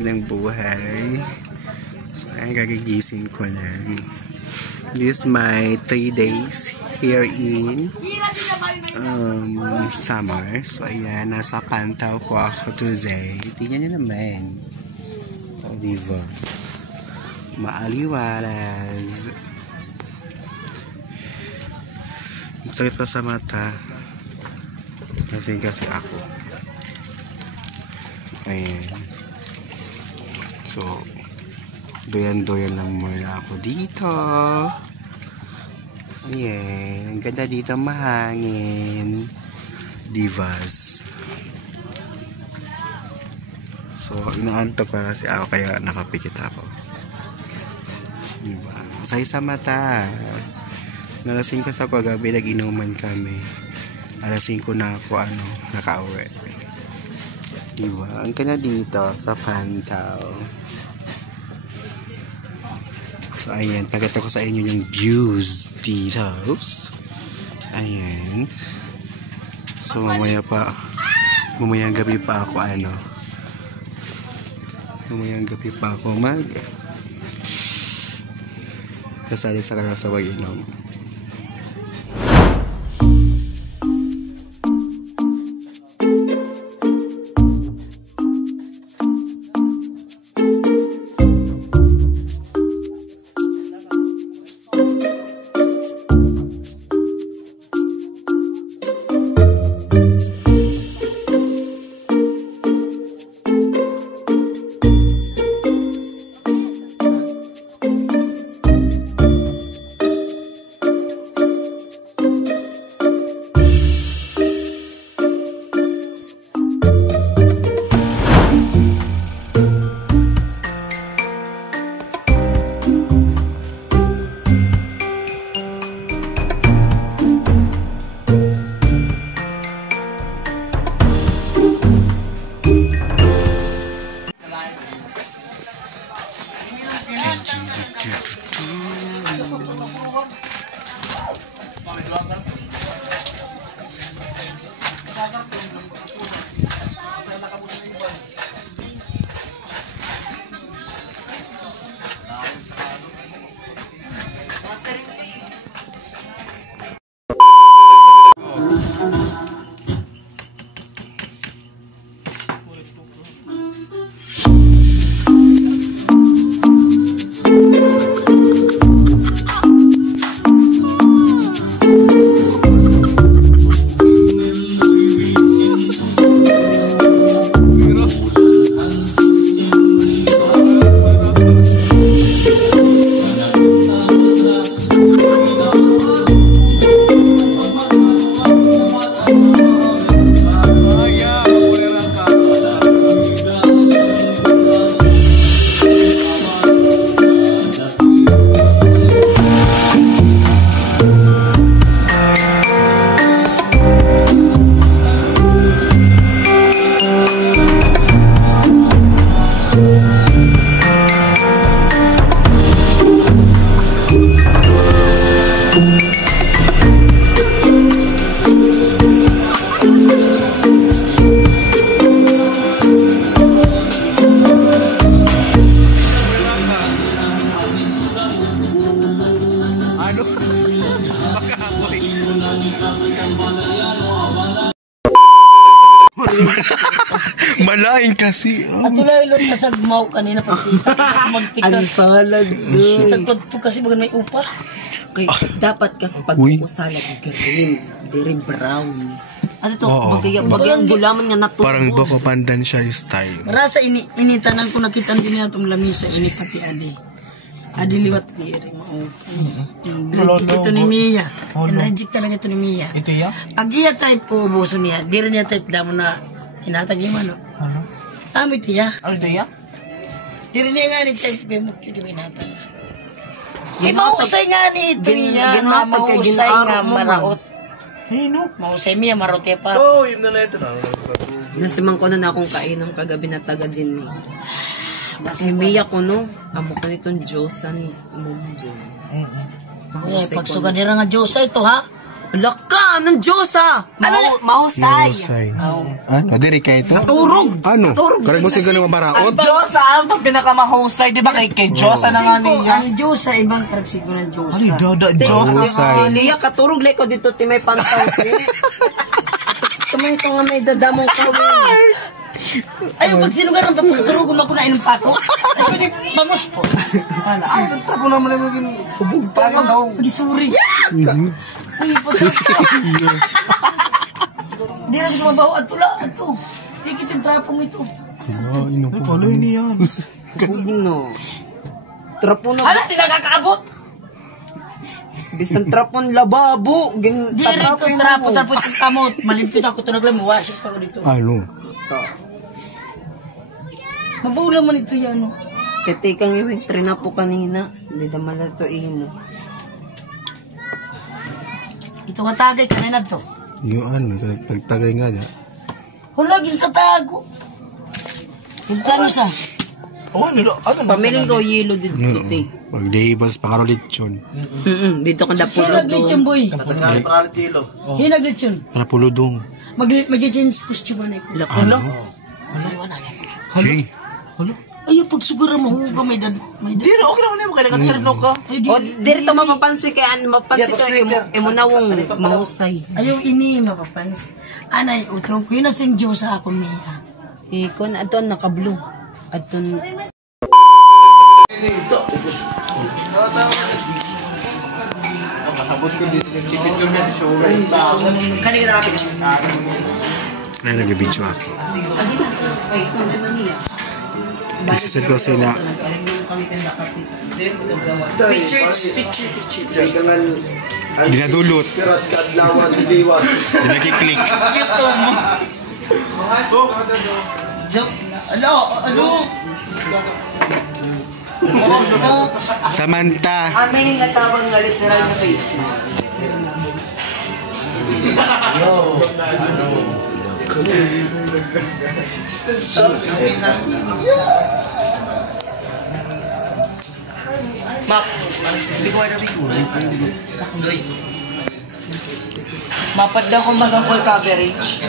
ng buhay. So, ayan, gagigising ko lang. This is my 3 days here in summer. So, ayan, nasa Pantaw ko ako today. Tingnan nyo naman. O, diba? Maaliwalas. Sakit pa sa mata. Kasi ako. Ayan. So, doyan-doyan lang muna ako dito. Ayan. Ang ganda dito, mahangin. Divas. So, inaantok pa kasi ako kaya nakapikit ako. Diba? Masaya sa mata. Nalasing ko sa kagabi, nag-inuman kami. Alas 5 na ako, nakauwi. Diba? Ang ganda dito sa Pantaw. So, ayan. Pagkita ko sa inyo yung views dito. Ayan. So, mamayang gabi pa ako, mamayang gabi pa ako kasali sa kanila sa pag-inom. Malain kasi. At tulay lor kasagmaw kanina pagkita magtikas. Ang salad. Tagpagto kasi bagan may upa. Okay, dapat kasi pag usalad green, very brown. Ano to? Bagay gulaman nga natubo. Parang bako pandan siya style. Marasa initanan ko nakita din niya itong lamisa ini pati adi. Adi liwat diri mo. Reject ito ni Mia. Reject talaga ito ni Mia. Ito ya? Pag iya type po buso niya, diri niya type damo na hinatag yung ano. Tama ito ya. Ano ito ya? Diri niya nga ni type be mo kiti hinatag. Mausay nga ni ito niya. Mausay nga maraot. No. Mausay Mia marote pa. Oh, yun na ito na. Nasimang ko na akong kainom kagabi na taga din ni. Si Mia ko no, amo ko nitong Diyosan mundo. Pagsuga dira nga Diyosa ito ha. Laka, ng Diyosa! Mahusay! Ano? Diri ka ito? Turog! Ano? Karag mo siya ganun mabaraot? Diyos ang itong pinakamahusay, di ba kay Diyos na nga niya? Ang Diyos sa ibang karagsigo ng Diyos. Ay, dada, Diyos. Mahusay. Liya, katurog lang ko dito, ti may pantaw, ti. Kamay ko nga may dadamong kawin. Ayaw, pag sinugan ang papagaturugon mo ko na inom pa ako. Ay, pwede, vamos po. Wala. Ay, tapo naman yung maging ubog pa ka daw. Pag-isuri. Ay, hindi na ito mabaho. Ato la, ato. Higit yung trapo mo ito. Ano yun yan? No. Trapo na. Hala, di nakakaabot. Bisan trapon lababo. Di rito, trapo yung kamot. Malimpit ako ito naglang, mawasok pa ako dito. Ano? Mabaho naman ito yan. No? Kati kang iwing trina po kanina. Hindi naman na ito imo. Ito nga tagay, kanina to. Yung ano, pagtagay nga niya. Wala, gintatago. Ginta sa. Oh, ano? Pamiling ko yelo dito. Pag-dayibas, pangarolitsyon. Dito ka Hinag napulog. lechon, boy. Tatangali pa ka tilo. Hinag lechon. Panapuludong. Mag-change costume na ko. Lakalo. Hey. Ayaw, pag sugara mahuga, may dad. Di na, okay naman yun. Kaya nakatalino ka. O, dito mapapansin kaya mapansin ko imo nawong mahusay. Ayaw ini, mapapansin. Anay, utrong ko yun na sing Diyos sa ako, Mia. Ikon, aton nakablo. Aton. Kanina natin kasi. Ay, nag-video ako. Ay, sa Manila. Isasad ko sila. Picture. Hindi nadulot. Hindi nakiklik. Samantha. Amin yung natawag nga literal na face mask. Map. Hindi ko ay nabiguran. Mapad daw kung masang full coverage.